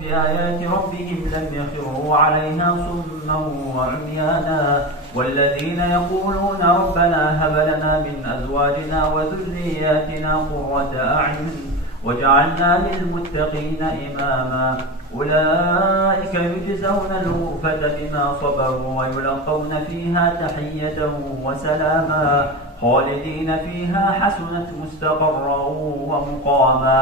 بآيات ربهم لم يخروا عليها صما وعميانا والذين يقولون ربنا هب لنا من أزواجنا وذرياتنا قرة أعين وجعلنا للمتقين إماما أولئك يجزون الغرفة بما صبروا ويلقون فيها تحية وسلاما خالدين فيها حسنت مستقرا ومقاما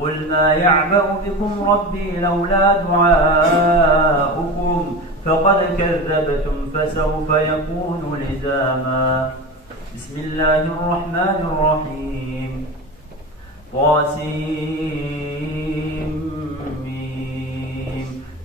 قل ما يعبأ بكم ربي لولا دعاؤكم فقد كذبتم فسوف يكون لزاما. بسم الله الرحمن الرحيم. طاسيم.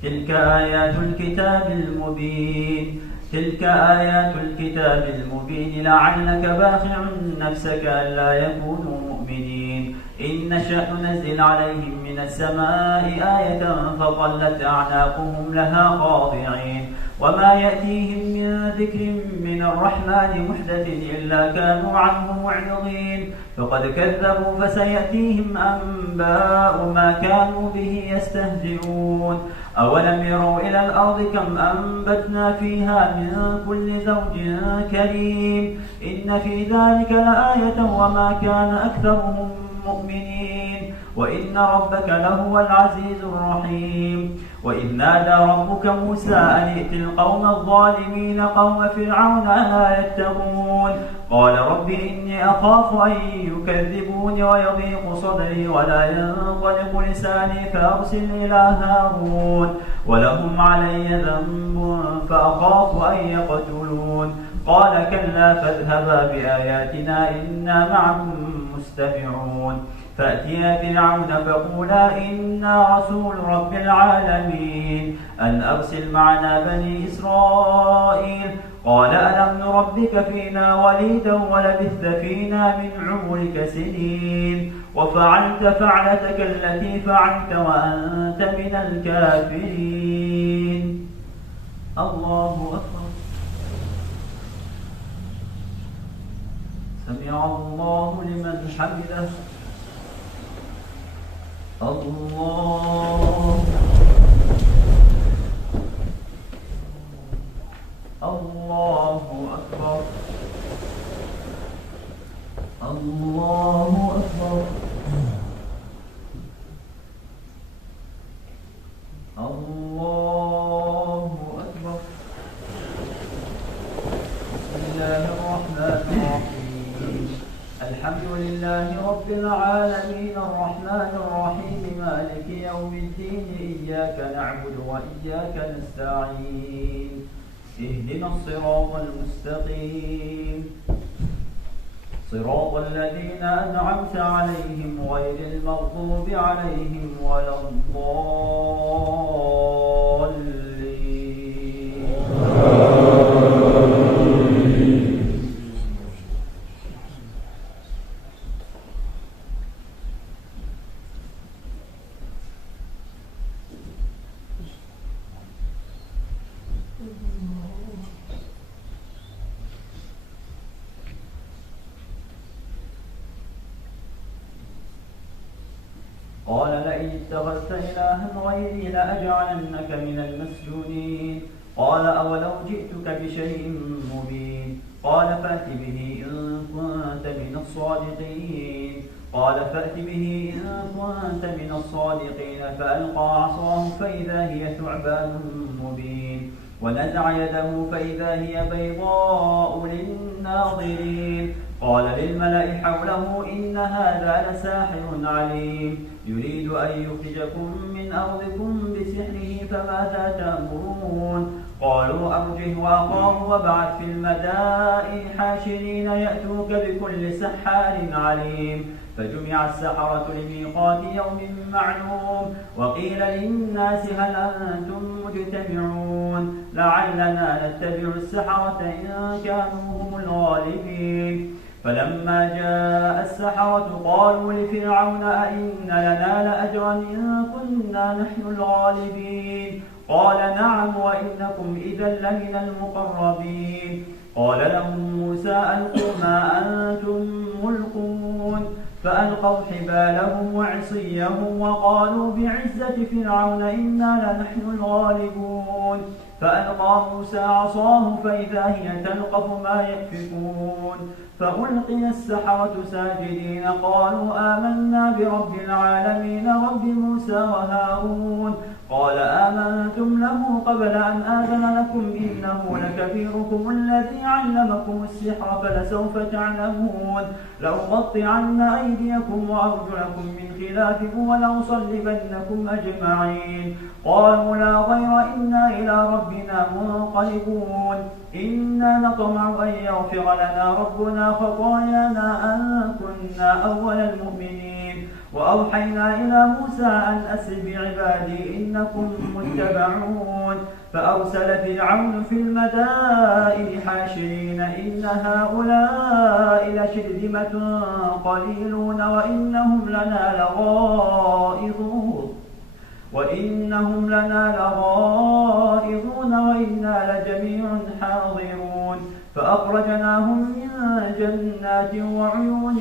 تلك آيات الكتاب المبين. تلك آيات الكتاب المبين لعلك باخع نفسك ألا يكونوا مؤمنين إن نشأ ننزل عليهم من السماء آية فظلت أعناقهم لها خاضعين وما يأتيهم من ذكر من الرحمن محدث إلا كانوا عنه معرضين فقد كذبوا فسيأتيهم أنباء ما كانوا به يستهزئون أولم يروا إلى الأرض كم أنبتنا فيها من كل زوج كريم إن في ذلك لآية وما كان أكثرهم مؤمنين وإن ربك لهو العزيز الرحيم. وإذ نادى ربك موسى أن ائت القوم الظالمين قوم فرعون ألا يتقون قال رب إني أخاف أن يكذبوني ويضيق صدري ولا ينطلق لساني فأرسل إلى هارون ولهم علي ذنب فأخاف أن يقتلون قال كلا فاذهبا بآياتنا إنا معكم مستمعون فأتيا فرعون فقولا إنا رسول رب العالمين أن أرسل معنا بني إسرائيل قال ألم نربك فينا وليدا ولبثت فينا من عمرك سنين وفعلت فعلتك التي فعلت وأنت من الكافرين. الله أكبر. سمع الله لمن حمده. الله أكبر. الله أكبر. الله أكبر. بسم الله الرحمن الرحيم. الحمد لله رب العالمين الرحمن الرحيم مالك يوم الدين إياك نعبد وإياك نستعين اهدنا الصراط المستقيم صراط الذين أنعمت عليهم غير المغضوب عليهم ولا الضالين. قال لئن اتخذت إلها غيري لأجعلنك من المسجونين قال أولو جئتك بشيء مبين قال فأت به إن كنت من الصادقين قال فأت به إن كنت من الصادقين فألقى عصاه فإذا هي ثعبان مبين ونزع يده فإذا هي بيضاء للناظرين قال للملأ حوله إن هذا لساحر عليم يريد أن يخرجكم من أرضكم بسحره فماذا تأمرون قالوا أرجه وأخاه وابعث في المدائن حاشرين يأتوك بكل سحار عليم فجمع السحرة لميقات يوم معلوم وقيل للناس هل أنتم مجتمعون لعلنا نتبع السحرة إن كانوا هم الغالبين فلما جاء السحرة قالوا لفرعون أئن لنا لأجرا إن كنا نحن الغالبين قال نعم وإنكم إذا لمن المقربين قال لهم موسى ألقوا ما أنتم ملقون فألقوا حبالهم وعصيهم وقالوا بعزة فرعون إنا لنحن الغالبون فألقى موسى عصاه فإذا هي تلقف ما يأفكون فألقي السحرة ساجدين قالوا آمنا برب العالمين رب موسى وهارون قال آمنتم له قبل أن آذن لكم إنه لكبيركم الذي علمكم السحر فلسوف تعلمون لأقطعن أيديكم وأرجلكم من خلاف ولأصلبنكم أجمعين قالوا لا ضير إنا إلى ربنا منقلبون إنا نطمع أن يغفر لنا ربنا خطايانا أن كنا أول المؤمنين وأوحينا إلى موسى أن أسر بعبادي إنكم متبعون فأرسل فرعون في المدائن حاشرين إن هؤلاء لشرذمة قليلون وإنهم لنا لغائظون وإنا لجميع حاضرون فأخرجناهم من جنات وعيون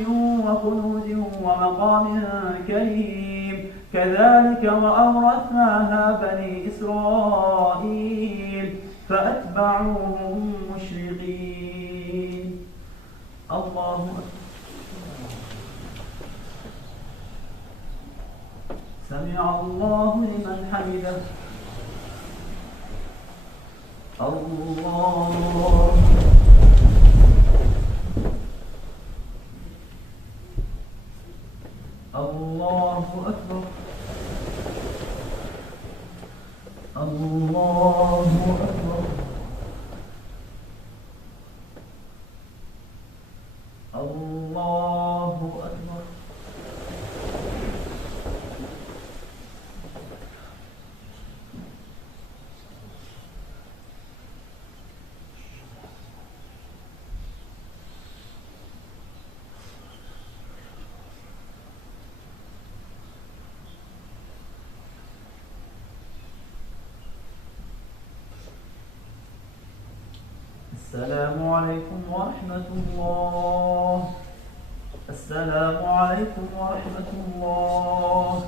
وخلود ومقام كريم كذلك وأورثناها بني إسرائيل فأتبعوهم مشرقين الله أكبر سمع الله لمن حمده الله أكبر الله أكبر الله أكبر السلام عليكم ورحمة الله السلام عليكم ورحمة الله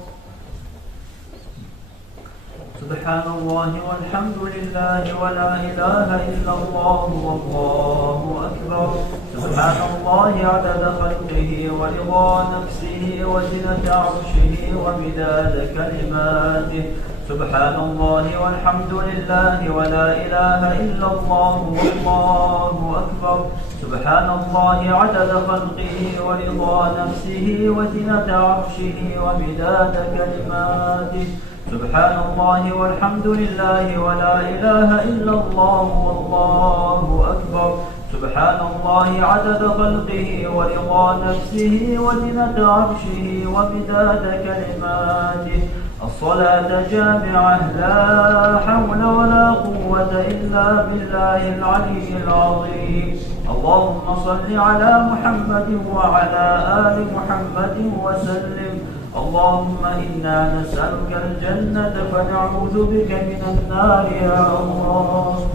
سبحان الله والحمد لله ولا إله إلا الله والله أكبر سبحان الله عدد خلقه ورضا نفسه وزنة عرشه ومداد كلماته سبحان الله والحمد لله ولا إله إلا الله والله أكبر سبحان الله عدد خلقه ورضا نفسه وزنة عرشه ومداد كلماته سبحان الله والحمد لله ولا إله إلا الله والله أكبر سبحان الله عدد خلقه ورضا نفسه وزنة عرشه ومداد كلماته الصلاة جامعة لا حول ولا قوة إلا بالله العلي العظيم اللهم صل على محمد وعلى آل محمد وسلم اللهم إنا نسألك الجنة فنعوذ بك من النار يا الله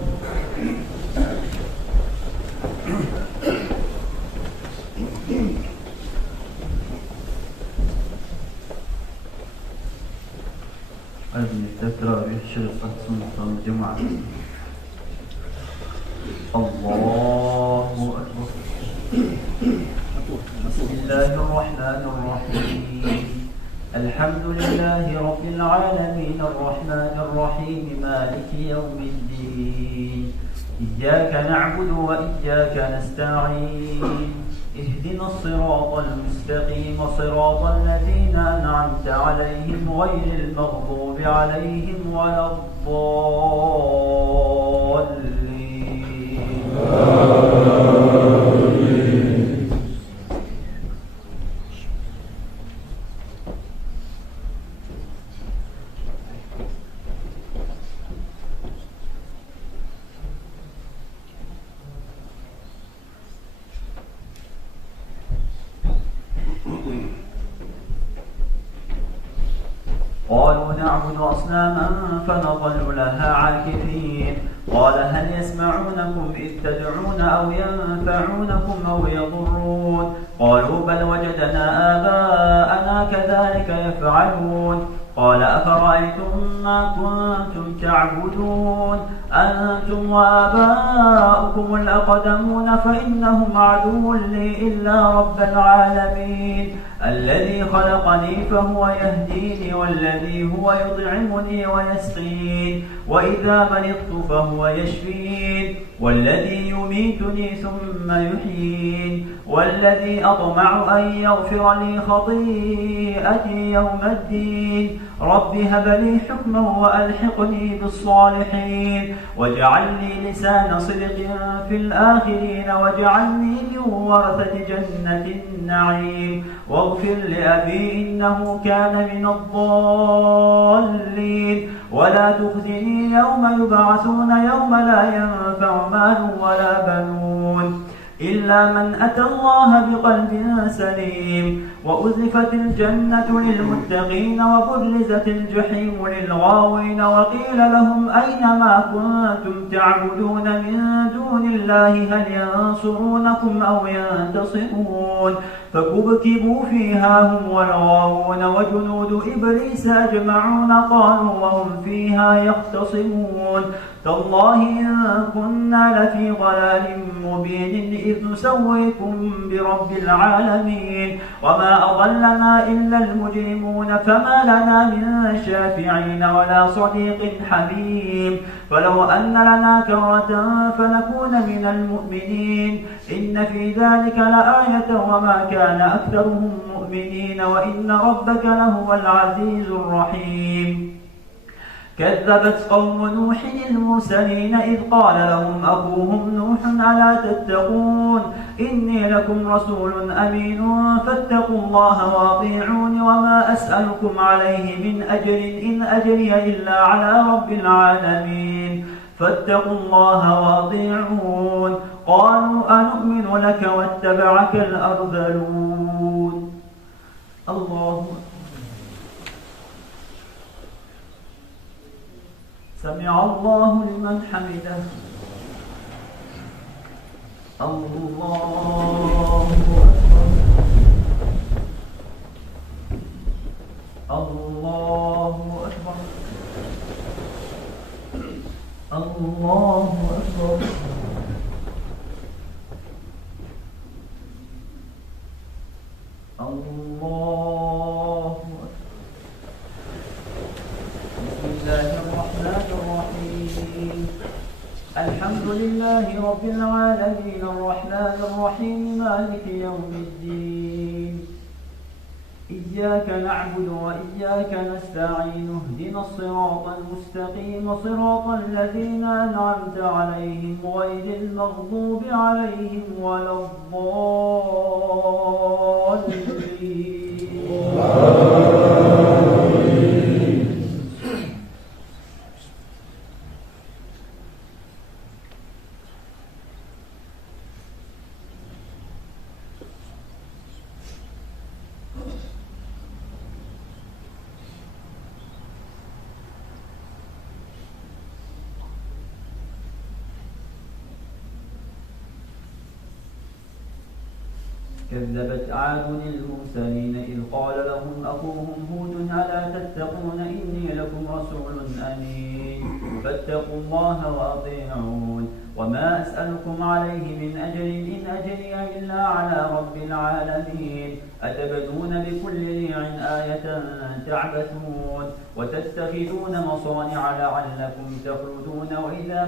هذه التراويح شرطة سنة الجمعة الله أكبر بسم الله الرحمن الرحيم الحمد لله رب العالمين الرحمن الرحيم مالك يوم الدين إياك نعبد وإياك نستعين اهدنا الصراط المستقيم صراط الذين أنعمت عليهم غير المغضوب عليهم ولا الضالين قالوا نعبد أصناما فنظل لها عاكفين. قال هل يسمعونكم إذ تدعون أو ينفعونكم أو يضرون؟ قالوا بل وجدنا آباءنا كذلك يفعلون. قال أفرأيتم ما كنتم تعبدون أنتم وآباؤكم الأقدمون فإنهم عدو لي إلا رب العالمين الذي خلقني فهو يهديني والذي هو يطعمني ويسقين وإذا مرضت فهو يشفين والذي يميتني ثم يحيين والذي أطمع أن يغفر لي خطيئتي يوم الدين. رب هب لي حكما وألحقني بالصالحين واجعل لي لسان صدق في الآخرين واجعلني من ورثة جنة النعيم واغفر لأبي إنه كان من الضالين ولا تخزني يوم يبعثون يوم لا ينفع مال ولا بنون إلا من أتى الله بقلب سليم وأزلفت الجنة للمتقين وبرزت الجحيم للغاوين وقيل لهم أين ما كنتم تعبدون من دون الله هل ينصرونكم أو ينتصرون؟ فكبكبوا فيها هم والغاوون وجنود إبليس أجمعون قالوا وهم فيها يختصمون تالله إن كنا لفي ضلال مبين إذ نسويكم برب العالمين وما أضلنا إلا المجرمون فما لنا من شافعين ولا صديق حميم فلو أن لنا كرة فنكون من المؤمنين إن في ذلك لآية وما كان أكثرهم مؤمنين وإن ربك لهو العزيز الرحيم. كذبت قوم نوح المرسلين إذ قال لهم أخوهم نوح ألا تتقون إني لكم رسول أمين فاتقوا الله وأطيعون وما أسألكم عليه من أجر إن أجري إلا على رب العالمين فاتقوا الله وأطيعون. قالوا أنؤمن لك واتبعك الأرذلون. الله سمع الله لمن حمده. الله أكبر. الله أكبر. الله أكبر. بسم الله الرحمن الرحيم. الحمد لله رب العالمين الرحمن الرحيم مالك يوم الدين إياك نعبد وإياك نستعين اهدنا الصراط المستقيم صراط الذين أنعمت عليهم غير المغضوب عليهم ولا الضالين. كذبت عاد المرسلين إذ قال لهم أخوهم هود ألا تتقون إني لكم رسول أمين فاتقوا الله وأطيعون وما أسألكم عليه من أجر إن أجري إلا على رب العالمين أتبنون بكل ريع آية تعبثون وتتخذون مصانع لعلكم تخلدون وإذا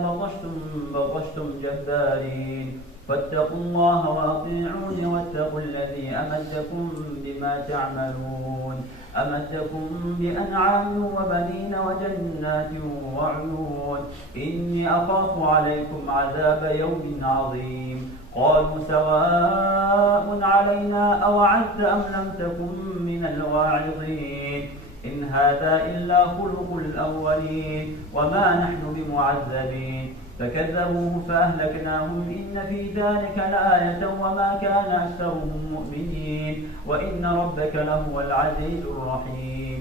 بطشتم جبارين فاتقوا الله وأطيعون واتقوا الذي أمدكم بما تعملون أمدكم بأنعام وبنين وجنات وعيون إني أخاف عليكم عذاب يوم عظيم. قالوا سواء علينا أوعدت أم لم تكن من الواعظين إن هذا إلا خلق الأولين وما نحن بمعذبين فكذبوه فأهلكناهم إن في ذلك لآية وما كان أكثرهم مؤمنين وإن ربك لهو العزيز الرحيم.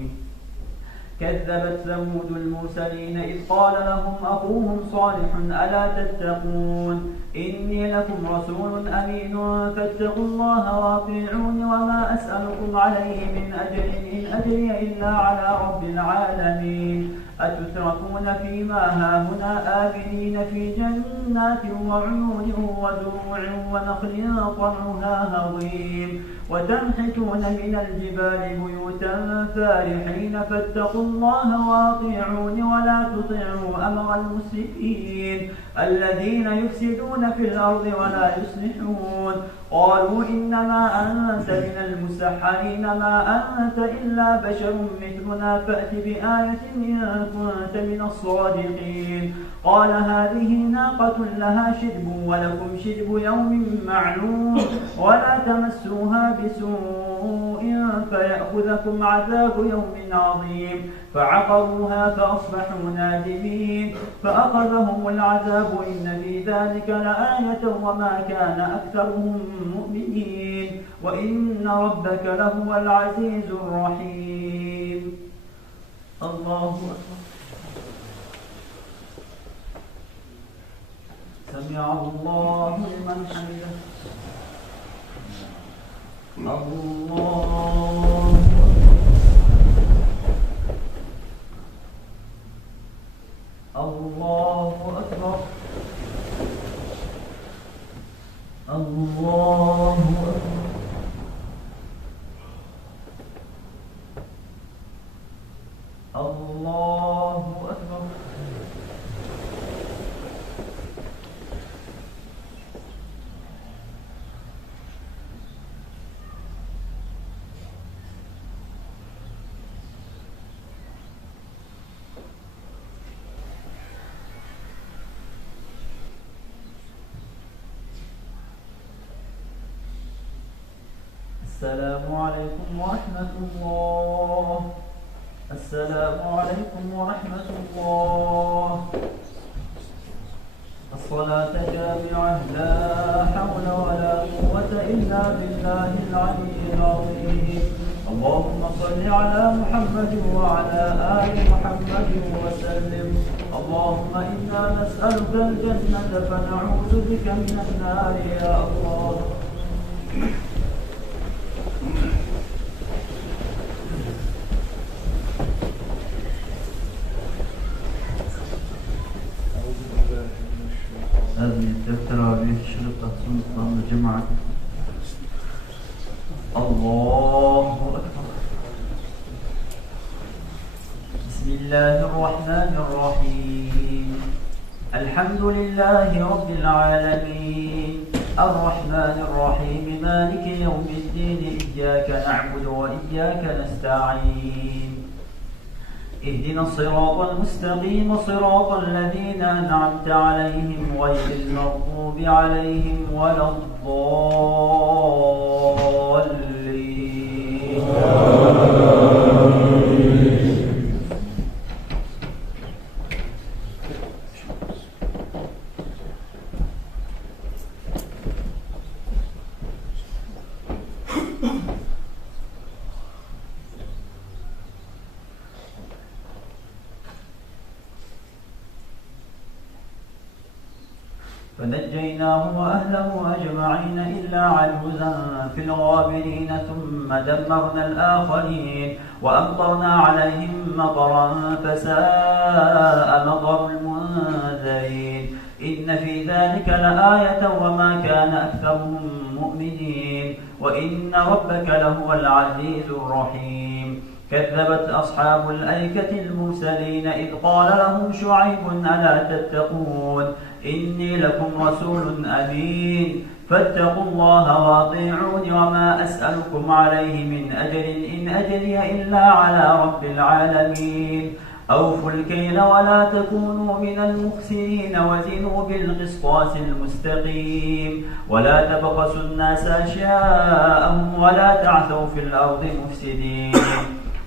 كذبت ثمود المرسلين إذ قال لهم أخوهم صالح ألا تتقون إني لكم رسول أمين فاتقوا الله وأطيعون وما أسألكم عليه من أجر إن أجري إلا على رب العالمين أتتركون فيما هاهنا آمنين في جنات وعيون وزروع ونخل طلعها هضيم وتنحتون من الجبال بيوتا فارحين فاتقوا الله وأطيعون ولا تطيعوا أمر المسرفين الذين يفسدون في الأرض ولا يصلحون قالوا إنما أنت من المسحرين ما أنت إلا بشر مثلنا فأت بآية إن كنت من الصادقين قال هذه ناقة لها شرب ولكم شرب يوم معلوم ولا تمسوها بسوء فيأخذكم عذاب يوم عظيم فعقروها فأصبحوا نادمين فأخذهم العذاب إن في ذلك لآية وما كان أكثرهم مؤمنين وإن ربك لهو العزيز الرحيم. الله أكبر. سمع الله لمن حمده. الله الله أكبر. الله أكبر. الله أكبر. السلام عليكم ورحمة الله. السلام عليكم ورحمة الله. الصلاة جامعة لا حول ولا قوة إلا بالله العلي العظيم. اللهم صل على محمد وعلى آل محمد وسلم. اللهم إنا نسألك الجنة فنعوذ بك من النار يا الله. هذه التراويح شرطة سلطان الجماعة. الله أكبر. بسم الله الرحمن الرحيم. الحمد لله رب العالمين الرحمن الرحيم مالك يوم الدين إياك نعبد وإياك نستعين اهدنا الصراط المستقيم صراط الذين أنعمت عليهم غير المغضوب عليهم ولا الضالين. فنجيناه وأهله أجمعين إلا عجوزا في الغابرين ثم دمرنا الآخرين وأمطرنا عليهم مطرا فساء مطر المنذرين إن في ذلك لآية وما كان أكثرهم مؤمنين وإن ربك لهو العزيز الرحيم. كذبت أصحاب الأيكة المرسلين إذ قال لهم شعيب ألا تتقون إني لكم رسول أمين فاتقوا الله وأطيعون وما أسألكم عليه من أجر إن أجري إلا على رب العالمين. أوفوا الكيل ولا تكونوا من المخسرين وزنوا بالقسطاس المستقيم ولا تبخسوا الناس أشياءهم ولا تعثوا في الأرض مفسدين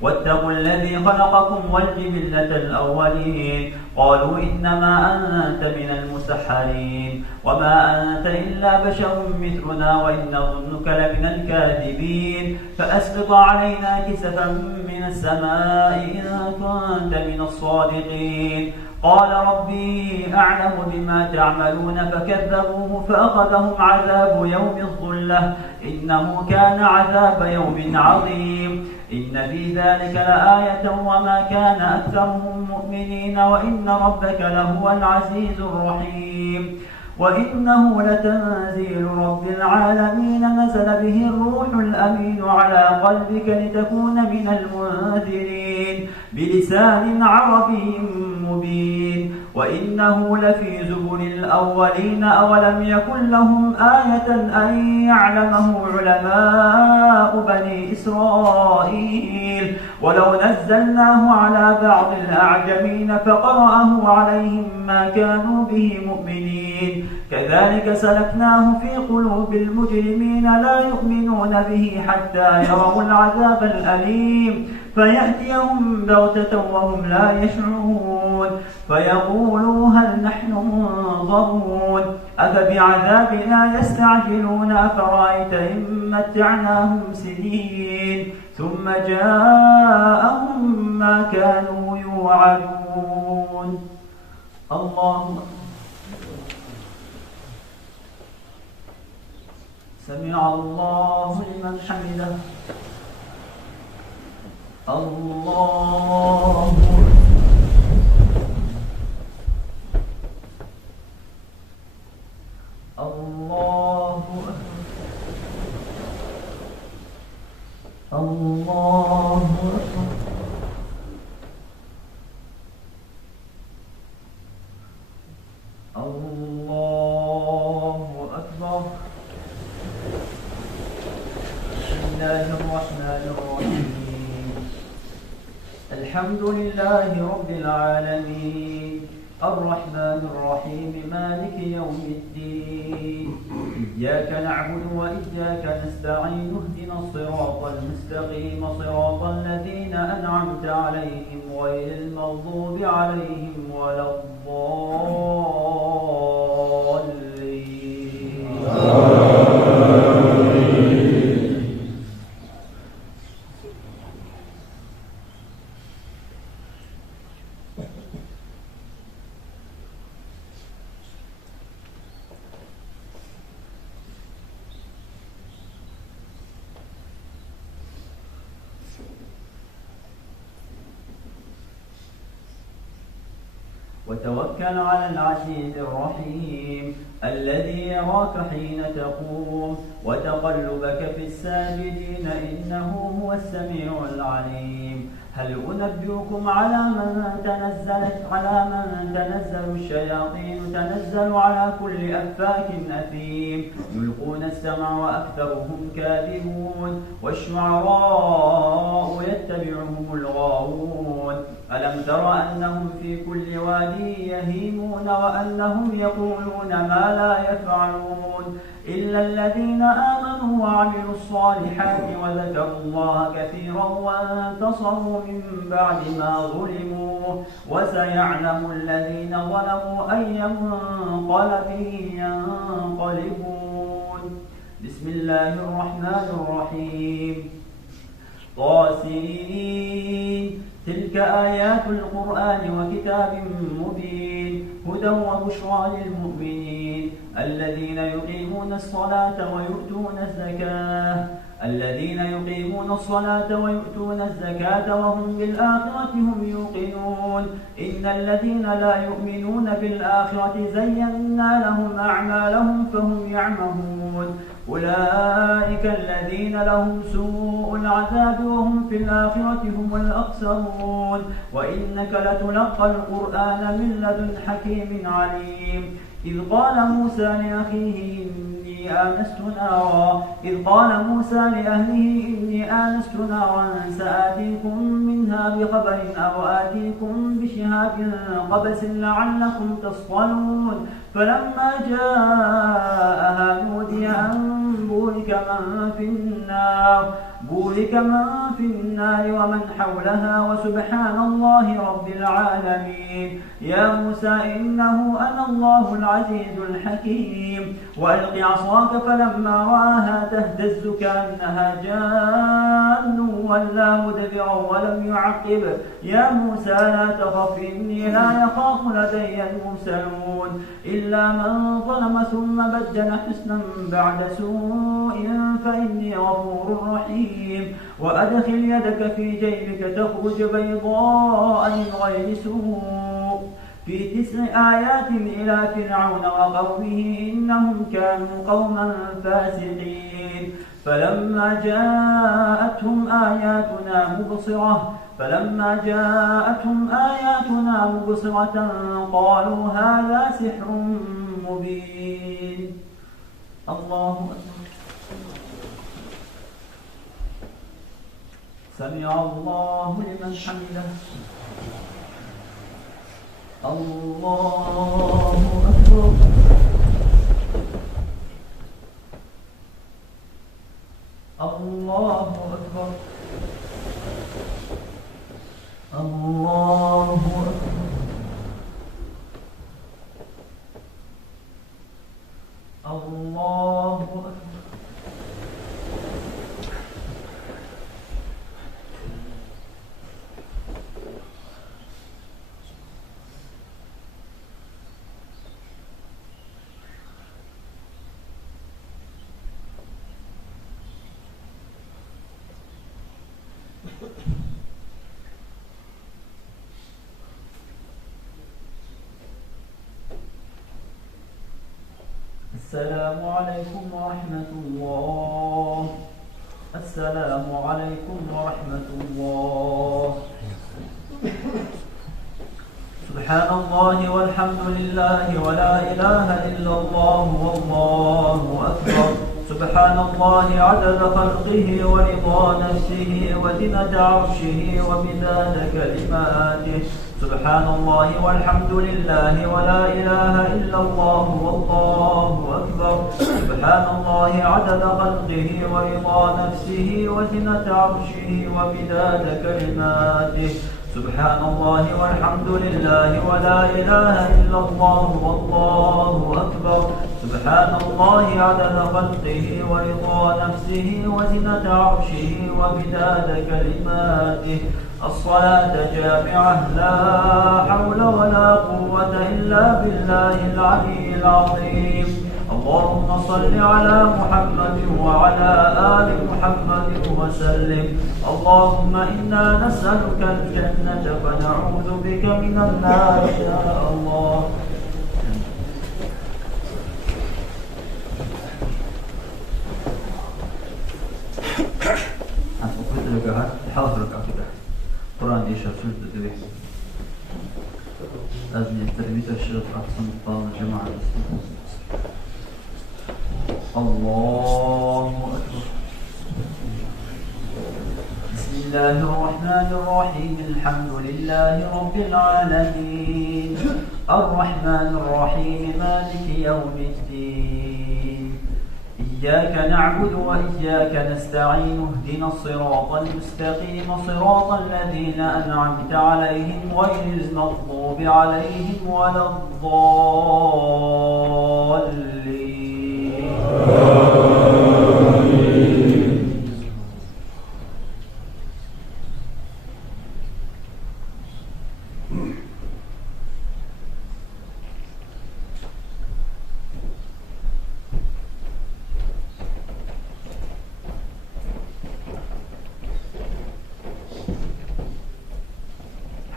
واتقوا الذي خلقكم والجبلة الأولين قالوا إنما أنت من المسحرين وما أنت إلا بشر مثلنا وإن نظنك لمن الكاذبين فأسقط علينا كسفا من السماء إن كنت من الصادقين قال ربي أعلم بما تعملون فكذبوه فأخذهم عذاب يوم الظلة إنه كان عذاب يوم عظيم إن في ذلك لآية وما كان أكثرهم مؤمنين وإن ربك لهو العزيز الرحيم وإنه لتنزيل رب العالمين نزل به الروح الأمين على قلبك لتكون من المنذرين بلسان عربي مبين وإنه لفي زبر الأولين أولم يكن لهم آية أن يعلمه علماء بني إسرائيل ولو نزلناه على بعض الأعجمين فقرأه عليهم ما كانوا به مؤمنين كذلك سلكناه في قلوب المجرمين لا يؤمنون به حتى يروا العذاب الأليم فيأتيهم بغتة وهم لا يشعرون فيقولوا هل نحن منظرون أفبعذابنا يستعجلون أفرأيت إن متعناهم سنين ثم جاءهم ما كانوا يوعدون الله سمع الله لمن حمده الله الله الله الله أكبر بسم الله الرحمن الرحيم الحمد لله رب العالمين الرحمن الرحيم مالك يوم الدين إياك نعبد وإياك نستعين اهدنا الصراط المستقيم صراط الذين أنعمت عليهم غير المغضوب عليهم ولا الضالين وتوكل على العزيز الرحيم الذي يراك حين تقوم وتقلبك في الساجدين إنه هو السميع العليم هل أنبئكم على من تنزل الشياطين تنزل على كل أفاك أثيم يلقون السمع وأكثرهم كاذبون والشعراء يتبعهم الغاوون ألم تر أنهم في كل وادي يهيمون وأنهم يقولون ما لا يفعلون إلا الذين آمنوا وعملوا الصالحات وذكروا الله كثيرا وانتصروا من بعد ما ظلموا وسيعلم الذين ظلموا أي منقلب ينقلبون بسم الله الرحمن الرحيم طاسين تلك آيات القرآن وكتاب مبين هدى وبشرى للمؤمنين الذين يقيمون الصلاة ويؤتون الزكاة وهم بالآخرة هم يوقنون إن الذين لا يؤمنون بالآخرة زينا لهم أعمالهم فهم يعمهون أولئك الذين لهم سوء العذاب وهم في الآخرة هم الأخسرون وإنك لتلقى القرآن من لدن حكيم عليم إذ قال موسى لأهله إني آنست نارا سآتيكم منها بخبر أو آتيكم بشهاب قبس لعلكم تصطلون فلما جاءها نودي أن بورك من في النار ومن حولها وسبحان الله رب العالمين. يا موسى إنه أنا الله العزيز الحكيم. وألق عصاك فلما رآها تهتز كأنها جان ولا مدبرا ولم يعقب. يا موسى لا تخف إني لا يخاف لدي المرسلون إلا من ظلم ثم بدل حسنا بعد سوء فإني غفور رحيم. وأدخل يدك في جيبك تخرج بيضاء من غير سوء في 9 آيات إلى فرعون وقومه إنهم كانوا قوما فاسقين. فلما جاءتهم آياتنا مبصرة قالوا هذا سحر مبين. الله أكبر. سمع الله لمن حمده. الله أكبر. الله أكبر. الله أكبر. الله أكبر. السلام عليكم ورحمة الله. السلام عليكم ورحمة الله. سبحان الله والحمد لله ولا إله إلا الله والله أكبر. سبحان الله عدد خلقه ورضا نفسه وزنة عرشه ومداد كلماته. سبحان الله والحمد لله ولا إله إلا الله والله أكبر. سبحان الله عدد خلقه ورضا نفسه وزنة عرشه ومداد كلماته. سبحان الله والحمد لله ولا إله إلا الله والله أكبر. سبحان الله عدد خلقه ورضا نفسه وزنة عرشه ومداد كلماته. الصلاة جامعة لا حول ولا قوة إلا بالله العلي العظيم. اللهم صل على محمد وعلى آل محمد وسلم. اللهم إنا نسألك الجنة ونعوذ بك من النار يا الله. Kur'an yaşar sözlü dedi. Azniyetleri bir taşırıp atsın bağlı cemaat. Allahu Ekber. Bismillahirrahmanirrahim. Elhamdülillahi Rabbil alemin. Errahmanirrahim. Maliki yevmiddin. إياك نعبد وإياك نستعين اهدنا الصراط المستقيم صراط الذين أنعمت عليهم غير المغضوب عليهم ولا الضالين.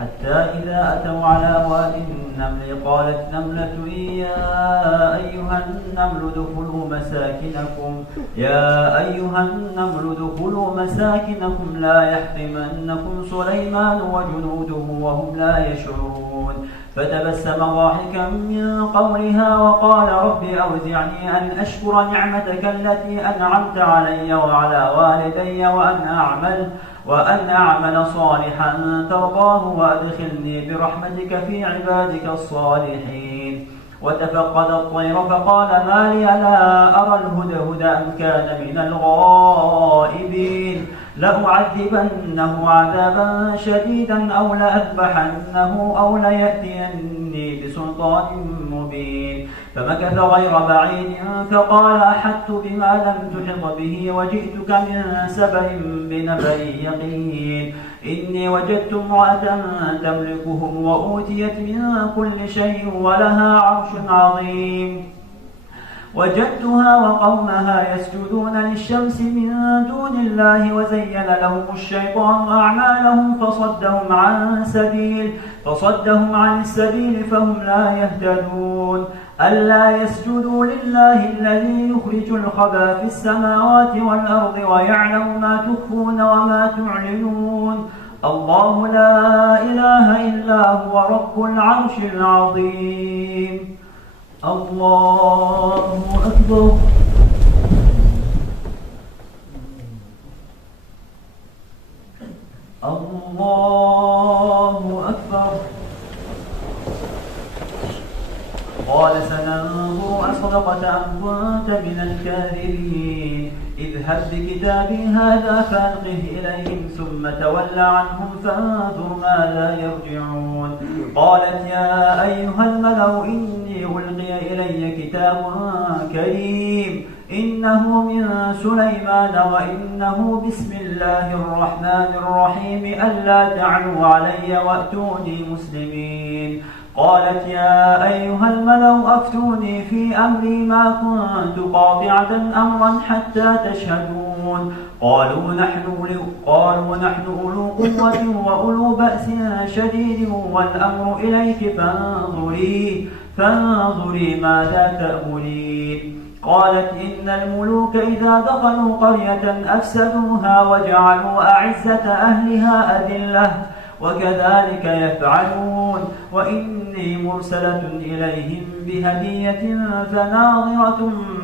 حتى إذا أتوا على واد النمل قالت نملة يا أيها النمل ادخلوا مساكنكم لا يحطمنكم سليمان وجنوده وهم لا يشعرون. فتبسم ضاحكا من قولها وقال رب أوزعني أن أشكر نعمتك التي أنعمت علي وعلى والدي وأن أعمل صالحا ترضاه وأدخلني برحمتك في عبادك الصالحين. وتفقد الطير فقال ما لي لا أرى الهدهد أم كان من الغائبين. لأعذبنه عذابا شديدا أو لأذبحنه أو ليأتيني بسلطان مبين. فمكث غير بعيد فقال أحطت بما لم تحط به وجئتك من سبأ بنبأ يقين. إني وجدت امرأة تملكهم وأوتيت من كل شيء ولها عرش عظيم. وجدتها وقومها يسجدون للشمس من دون الله وزين لهم الشيطان أعمالهم فصدهم عن السبيل فهم لا يهتدون. ألا يسجدوا لله الذي يخرج الخبى في السماوات والأرض ويعلم ما تخفون وما تعلنون. الله لا إله إلا هو رب العرش العظيم. الله أكبر. الله أكبر. قال سننظر أصدقت أم كنت من الكاذبين. اذهب بكتابي هذا فألقه إليهم ثم تول عنهم فانظر ماذا يرجعون. قالت يا أيها الملأ إني ألقي إلي كتاب كريم إنه من سليمان وإنه بسم الله الرحمن الرحيم ألا تعلوا علي وأتوني مسلمين. قالت يا أيها الملأ أفتوني في أمري ما كنت قاطعة أمرا حتى تشهدون. قالوا نحن أولو قوة وأولو بأس شديد والأمر إليك فانظري ماذا تأمرين. قالت إن الملوك إذا دخلوا قرية أفسدوها وجعلوا أعزة أهلها أذلة وكذلك يفعلون. وإني مرسلة إليهم بهدية فناظرة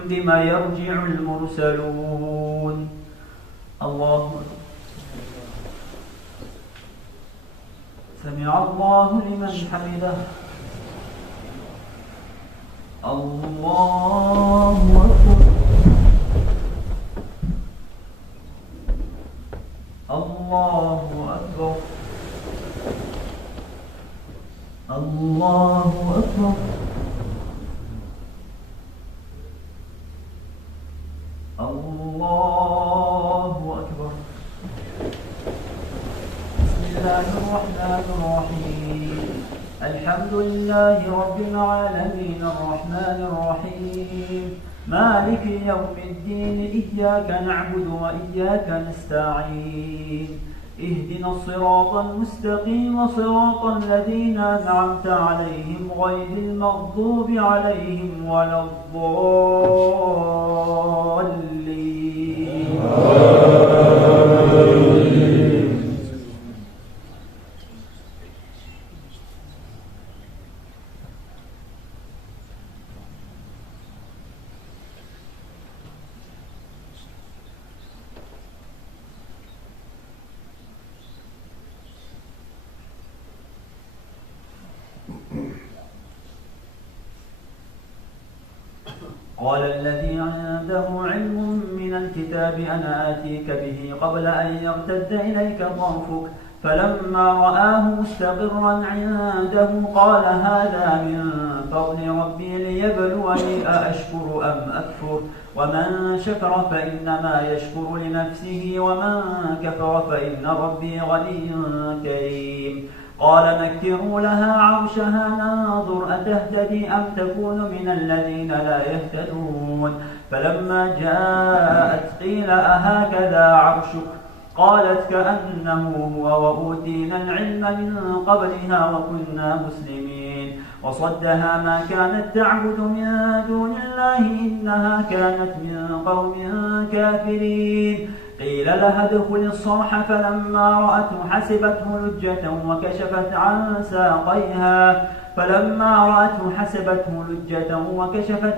بما يرجع المرسلون. الله سمع الله لمن حمده. الله أكبر. الله أكبر. الله أكبر. الله أكبر. بسم الله الرحمن الرحيم. الحمد لله رب العالمين الرحمن الرحيم مالك يوم الدين إياك نعبد وإياك نستعين. اهدنا الصراط المستقيم صراط الذين أنعمت عليهم غير المغضوب عليهم ولا الضالين. قال الذي عنده علم من الكتاب أنا آتيك به قبل أن يرتد إليك طرفك فلما رآه مستقرا عنده قال هذا من فضل ربي ليبلوني أأشكر أم أكفر ومن شكر فإنما يشكر لنفسه ومن كفر فإن ربي غني كريم. قال نكروا لها عرشها ننظر أتهتدي أم تكون من الذين لا يهتدون. فلما جاءت قيل أهكذا عرشك قالت كأنه هو وأوتينا العلم من قبلها وكنا مسلمين. وصدها ما كانت تعبد من دون الله إنها كانت من قوم كافرين. قيل لها ادخل الصرح فلما رأته حسبته لجة وكشفت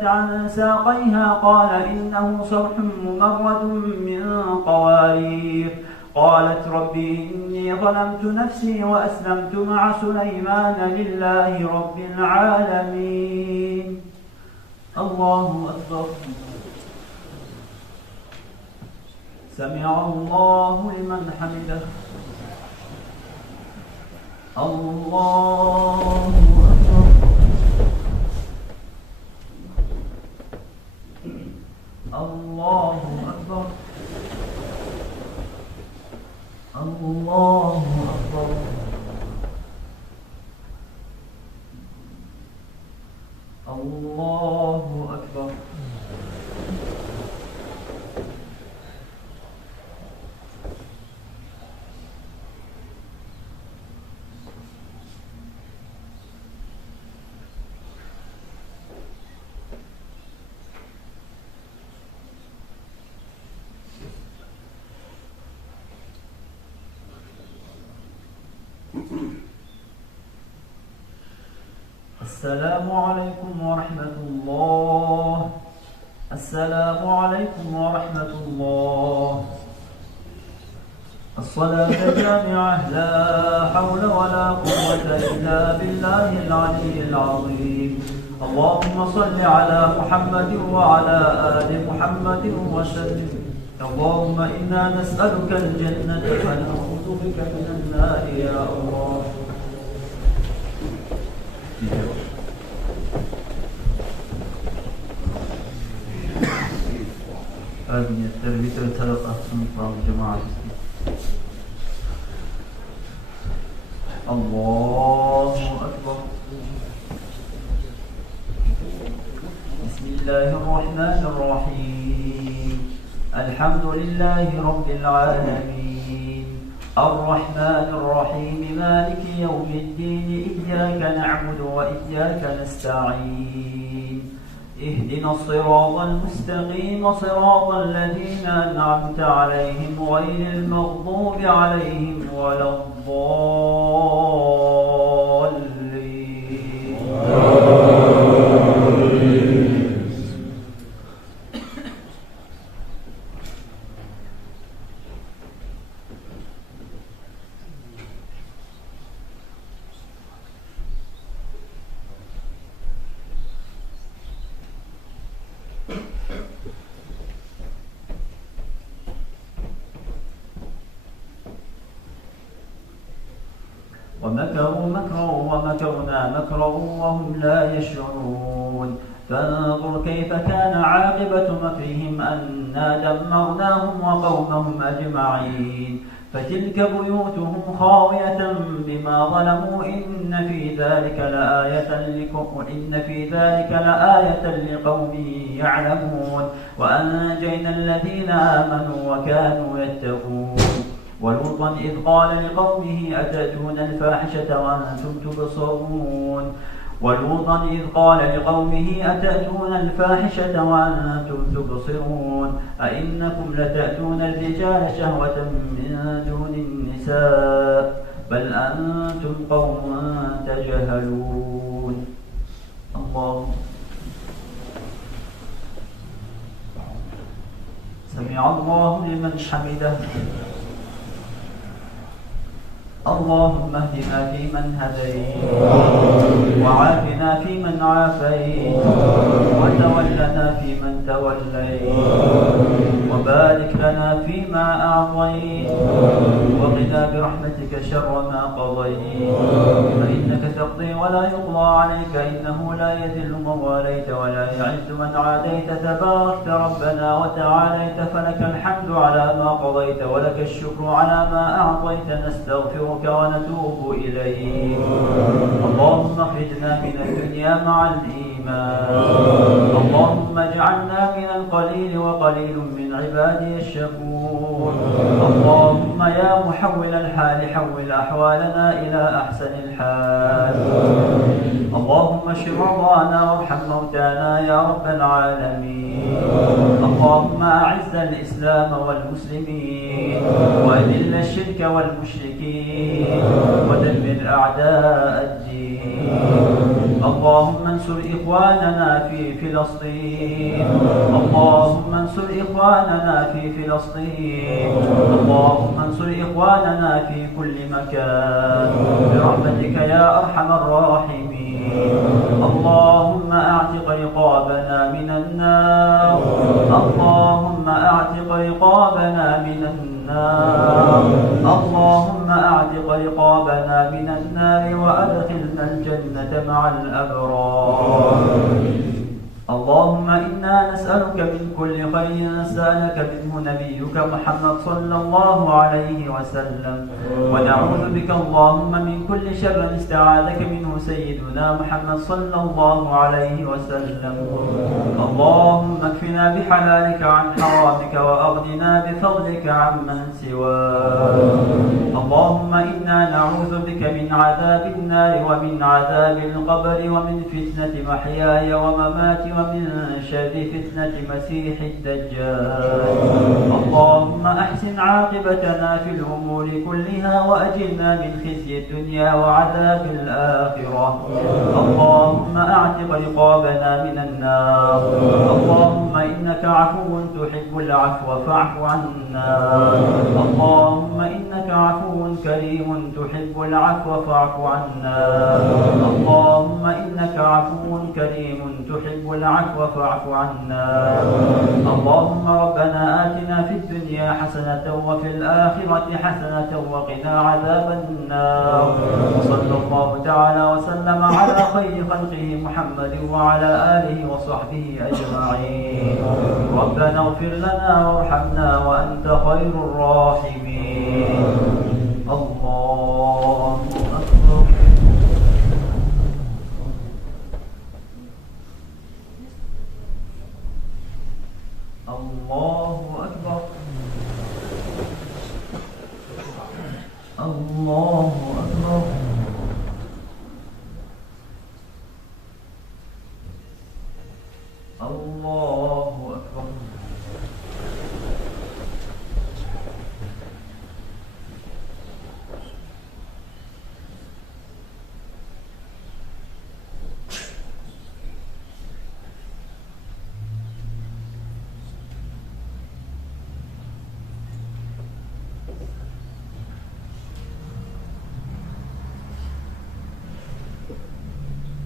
عن ساقيها قال إنه صرح ممرد من قوارير. قالت ربي إني ظلمت نفسي وأسلمت مع سليمان لله رب العالمين. الله أكبر. سمع الله لمن حمده. الله أكبر. الله أكبر. الله أكبر. السلام عليكم ورحمة الله. السلام عليكم ورحمة الله. الصلاة الجامعة، لا حول ولا قوة إلا بالله العلي العظيم. اللهم صل على محمد وعلى آل محمد وسلم. اللهم إنا نسألك الجنة ونعوذ بك من النار يا الله. هذه التربية والتلقى من جماعة. الله أكبر. بسم الله الرحمن الرحيم. الحمد لله رب العالمين، الرحمن الرحيم، مالك يوم الدين، إياك نعبد وإياك نستعين. اهدنا الصراط المستقيم، صراط الذين أنعمت عليهم غير المغضوب عليهم ولا الضالين. ومكروا مكرا ومكرنا مكرا وهم لا يشعرون. فانظر كيف كان عاقبة مكرهم أنا دمرناهم وقومهم أجمعين. فتلك بيوتهم خاوية بما ظلموا، إن في ذلك لآية لقوم يعلمون. وأنجينا الذين آمنوا وكانوا يتقون. ولوطا إذ قال لقومه أتأتون الفاحشة وأنتم تبصرون. أئنكم لتأتون الرجال شهوة من دون النساء، بل أنتم قوم تجهلون. الله. سمع الله لمن حمده. اللهم اهدنا فيمن هديت، وعافنا فيمن عافيت، وتولنا فيمن توليت، وبارك لنا فيما أعطيت، وقنا برحمتك شر ما قضيت، فإنك تقضي ولا يقضى عليك، إنه لا يذل من واليت ولا يعز من عاديت، تباركت ربنا وتعاليت، فلك الحمد على ما قضيت ولك الشكر على ما أعطيت. نستغفرك ونتوب إليك. اللهم اخرجنا من الدنيا مع الإيمان. اللهم اجعلنا من القليل وقليل من عبادي الشكور. اللهم يا محول الحال حول أحوالنا إلى أحسن الحال. اللهم اشف مرضانا وارحم موتانا يا رب العالمين. اللهم أعز الإسلام والمسلمين، وأذل الشرك والمشركين، ودمر أعداء الدين. اللهم انصر إخواننا في فلسطين. اللهم انصر إخواننا في فلسطين. اللهم انصر إخواننا في كل مكان برحمتك يا أرحم الراحمين. اللهم أعتق رقابنا من النار. اللهم أعتق رقابنا من مع الأبرار. اللهم إنا نسألك من كل خير سألك منه نبيك محمد صلى الله عليه وسلم، ونعوذ بك اللهم من كل شر استعاذك منه سيدنا محمد صلى الله عليه وسلم. اللهم اكفنا بحلالك عن حرامك وأغننا بفضلك عمن سواك. اللهم إنا نعوذ بك من عذاب النار ومن عذاب القبر ومن فتنة محياي ومماتي ومن شر فتنة مسيح الدجال. اللهم أحسن عاقبتنا في الأمور كلها وأجرنا من خزي الدنيا وعذاب الآخرة. اللهم أعتق رقابنا من النار. اللهم إنك عفو تحب العفو فاعف عنا. اللهم إنك عفو كريم تحب العفو فاعف عنا. اللهم إنك عفو كريم تحب العفو فاعف عنا. اللهم ربنا آتنا في الدنيا حسنة وفي الآخرة حسنة وقنا عذاب النار. وصلى الله تعالى وسلم على خير خلقه محمد وعلى آله وصحبه أجمعين. ربنا اغفر لنا وارحمنا وأنت خير الراحمين. الله أكبر. الله أكبر. الله أكبر. الله أكبر.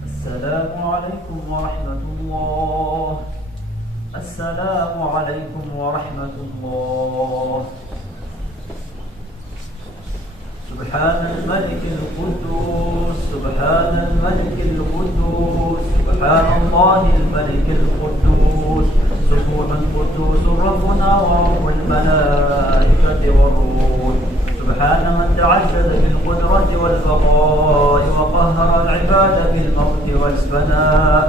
السلام عليكم ورحمة الله. السلام عليكم ورحمة الله. سبحان الملك القدوس سبحان الملك القدوس سبحان الله الملك القدوس سبوح قدوس ربنا ورب الملائكة والروح. سبحان من تعجز بالقدرة والبقاء وقهر العباد بالموت والفناء